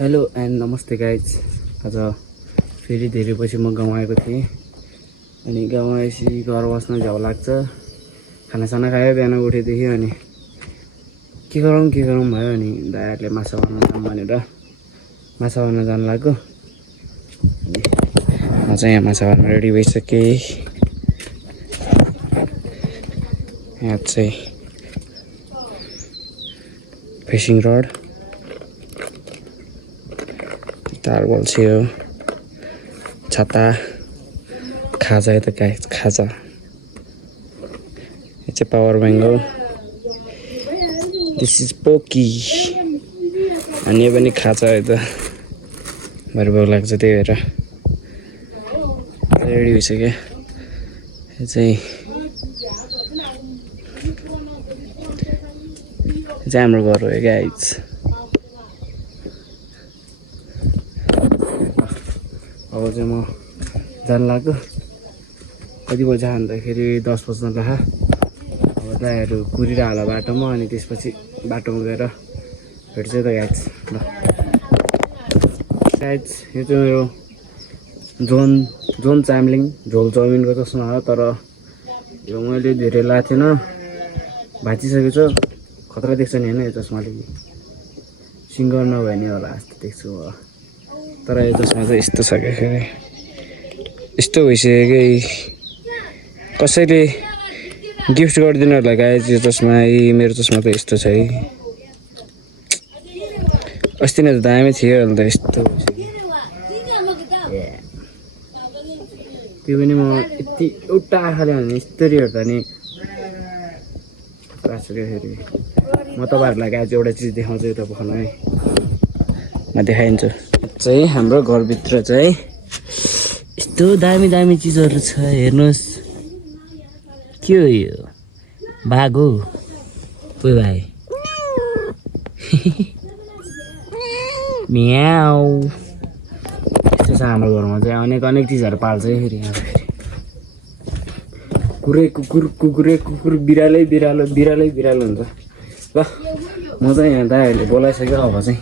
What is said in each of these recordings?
Hello and नमस्ते guys. आज फेरि धेरै पछि म गाउँ आएको थिएँ अनि गाउँ आएपछि घर बस्न झ्याउ लाग्छ। खानासाना खायो बिहान उठेदेखि अनि के गरौँ भयो अनि दाइहरूले माछा बनाउन जाऊँ भनेर माछा बनाउन जानु लाग्यो। म चाहिँ यहाँ माछा बनाउन रेडी भइसकेँ। यहाँ चाहिँ फिसिङ रड तारबल छियो छाता खाजा यता खाजा यो चाहिँ पावर ब्याङ्क हो। दिस इज पोकी अनि यो पनि खाजा यता भरे भोक लाग्छ त्यही भएर रेडी भइसक्यो। यो चाहिँ हाम्रो घर हो गाइज। अब चाहिँ म जानु लाग्यो। कति बजी भन्दाखेरि 10 बज्न लाग्यो। अब दाइहरू कुरिरहेको होला बाटोमा अनि त्यसपछि बाटोमा गएर भेट्छ त गाइज। ल गाइज यो चाहिँ मेरो जोन चाम्लिङ झोल चाउमिनको चस्मा हो। तर यो मैले धेरै लाएको थिएन, भाँचिसकेको छ। खतरा देख्छ नि होइन यो चस्माले, सिङ्गर नभए नि होला जस्तो देख्छु। तर यो चस्मा चाहिँ यस्तो छ क्या, फेरि यस्तो भइसक्यो कि कसैले गिफ्ट गरिदिनु होला गाइज यो चस्मा। मेरो चस्मा त यस्तो छ है। अस्ति नै त दामी थियो अहिले त यस्तो भइसक्यो। त्यो पनि म यति एउटा आँखाले भने यस्तरी हेर्दा नि लाग्छ क्या। फेरि म तपाईँहरूलाई आज एउटा चिज देखाउँछु, यता पखाउनु है, म देखाइदिन्छु। चाहिँ हाम्रो घरभित्र चाहिँ यस्तो दामी दामी चिजहरू छ हेर्नुहोस्। के हो यो? बाघ हो? कोही भाइ म्याउ। यस्तो छ हाम्रो घरमा चाहिँ अनेक चिजहरू पाल्छ है। फेरि यहाँ कुकुरै कुकुर बिरालै बिरालो हुन्छ। ल म चाहिँ यहाँ दाइहरूले बोलाइसक्यो। अब चाहिँ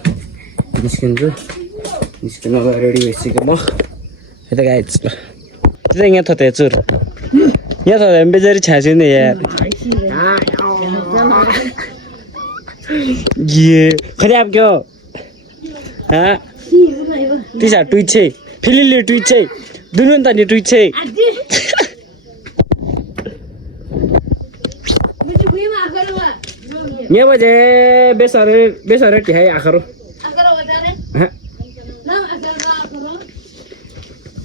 निस्किनु रेडी भइसक्यो म। यता गाइज ल त्यो यहाँ थो चुर यहाँ थो बेचारी छाँच्यो नि यार। ये खै आप क्यों हाँ तीसा ट्विट छै फिलिले ट्विट छै दुनु नि त नि ट्विट छै। ये बजे बेसरे टिहाई आखरो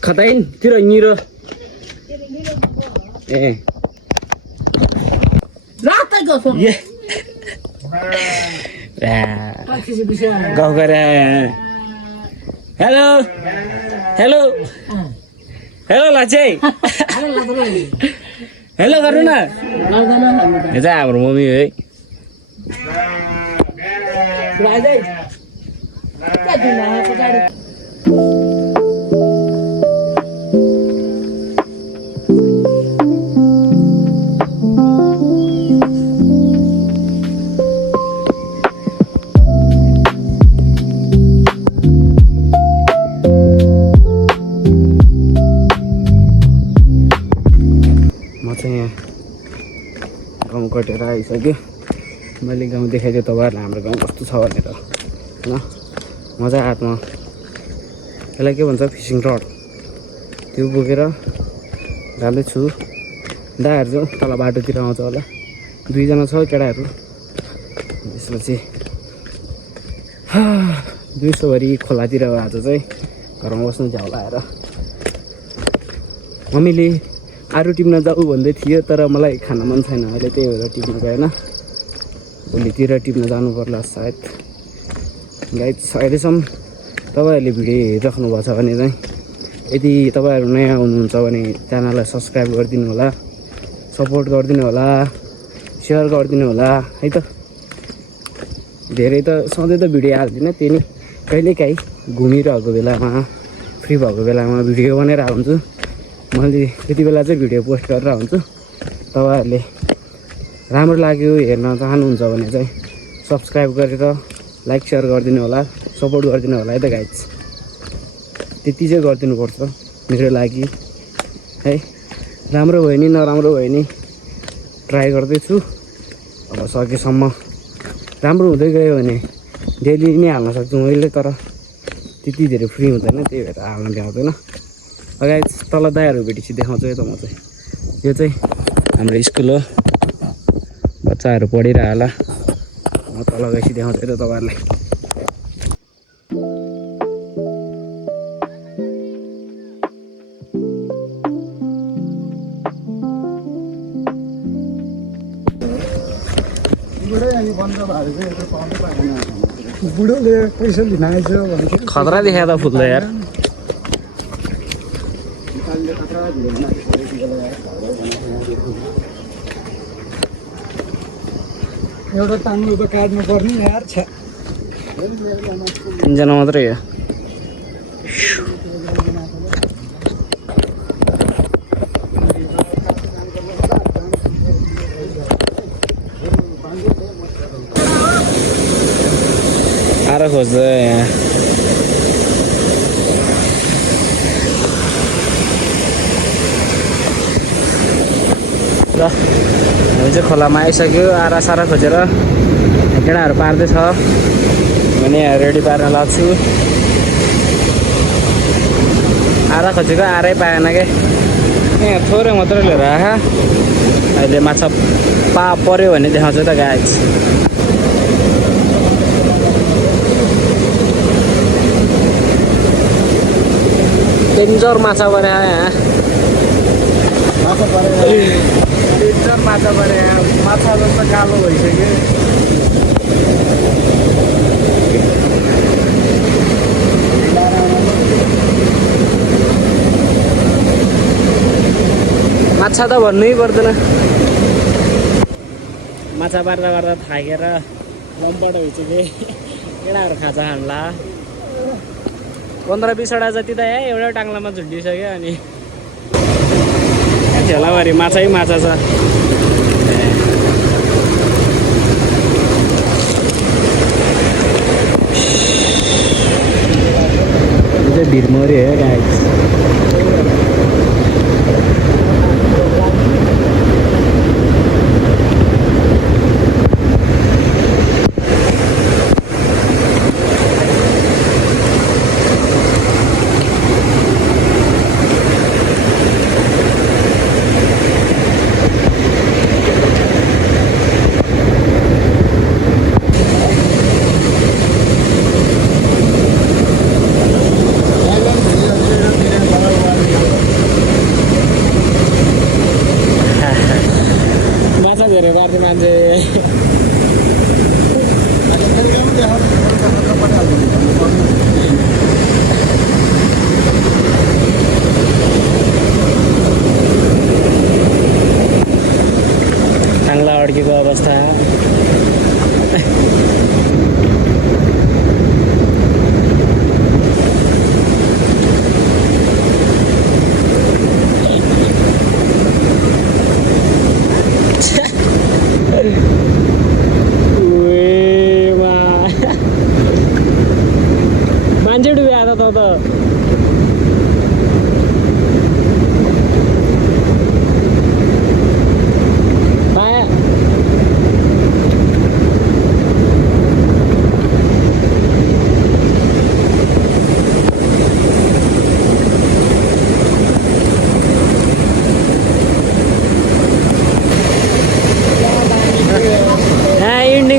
खताइन तिर निरो ए रात गयो ये गाउँ गरे। हेलो हेलो हेलो लाचे हेलो गर्नु न। यो चाहिँ हाम्रो मम्मी है। गाउँ कटेर आइसक्यो। मैले गाउँ देखाइदिएँ तपाईँहरूलाई हाम्रो गाउँ कस्तो छ भनेर होइन। मजा हातमा यसलाई के भन्छ फिसिङ रड त्यो बोकेर जाँदैछु। दाइहरू चाहिँ तल बाटोतिर आउँछ होला, 2 जना छ केटाहरू। त्यसपछि 200 भरि खोलातिर आज चाहिँ घरमा बस्नु झ्याउ लाएर। मम्मीले आरु टिप्न जाऊ भन्दै थियो तर मलाई खान मन छैन अहिले, त्यही भएर टिप्न गएन। भोलितिर टिप्न जानु पर्ला सायद। गाइज अहिलेसम्म तपाईँहरूले भिडियो हेरिराख्नु भएको छ भने चाहिँ यदि तपाईँहरू नयाँ हुनुहुन्छ भने च्यानललाई सब्सक्राइब गरिदिनु होला, सपोर्ट गरिदिनु होला, सेयर गरिदिनु होला है त। धेरै त सधैँ त भिडियो हाल्दिनँ, त्यही नै कहिलेकाहीँ घुमिरहेको बेलामा फ्री भएको बेलामा भिडियो बनाइरहेको हुन्छु। मैले त्यति बेला चाहिँ भिडियो पोस्ट गरेर हुन्छु। तपाईँहरूले राम्रो लाग्यो हेर्न चाहनुहुन्छ भने चाहिँ सब्सक्राइब गरेर लाइक सेयर गरिदिनु होला, सपोर्ट गरिदिनु होला है त गाइज। त्यति चाहिँ गरिदिनुपर्छ मेरो लागि है। राम्रो भयो नि नराम्रो भयो नि ट्राई गर्दैछु। अब सकेसम्म राम्रो हुँदै गयो भने डेली नै हाल्न सक्छु मैले, तर त्यति धेरै फ्री हुँदैन, त्यही भएर हाल्न भ्याउँदैन। गाइज तल दाइहरू भेटेपछि देखाउँछु है त म चाहिँ। यो चाहिँ हाम्रो स्कुल हो, बच्चाहरू पढिरह होला। म तल गएपछि देखाउँछु है त तपाईँहरूलाई। बुढोले पैसा लिन आएछ भने खतरा देखायो त फुल यार। एउटा टाङ्लो त काट्नु पर्ने यार छ। 3 जना मात्रै हो। आएर खोज्छ यहाँ। ल हामी चाहिँ खोलामा आइसक्यो। आरा सारा खोजेर केटाहरू पार्दैछ भने रेडी पार्न लाग्छु। आरा खोजेको आरै पाएन के, यहाँ थोरै मात्रै लिएर आएछ। अहिले माछा पर्यो भने देखाउँछु त गाइज। डेन्जर माछा परे यहाँ, डेन्जर माछा परे यहाँ। माछा जस्तो कालो भइसक्यो। माछा त भन्नै पर्दैन। माछा पार्दा पार्दा थाकेर लम्पट भइसक्यो। केटाहरू खाजा खान्ला 15-20 वटा जति त एउटा टाङ्लामा झुन्डिसक्यो। अनि झेलाभरि माछै माछा छ। यो चाहिँ भिरमरी हो गाइस। टाङ्ला अड्केको अवस्था। मान्छे डुब्यो त त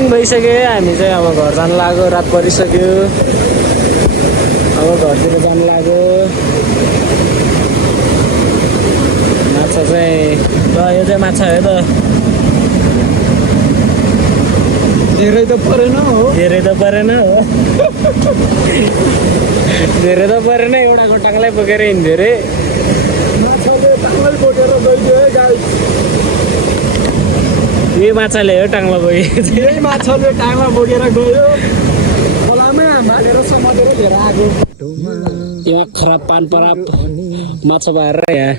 भइसक्यो। हामी चाहिँ अब घर जानु लाग्यो, रात परिसक्यो। अब घरतिर जानु लाग्यो। माछा चाहिँ ल यो चाहिँ माछा हो त। धेरै त परेन हो, धेरै त परेन हो। धेरै त परेन, एउटा टाङ्लाई बोकेर हिँड्यो रे। माछाले टाङ्लै बोकेर गइदियो है गाइस। यही माछाले हो टाङ्ला बोकेको। यही माछाले टाङ्ला बोकेर गयो, खोलामै हालेर समातेर लिएर आएको। यहाँ खराब पान पराप माछा पारेर यहाँ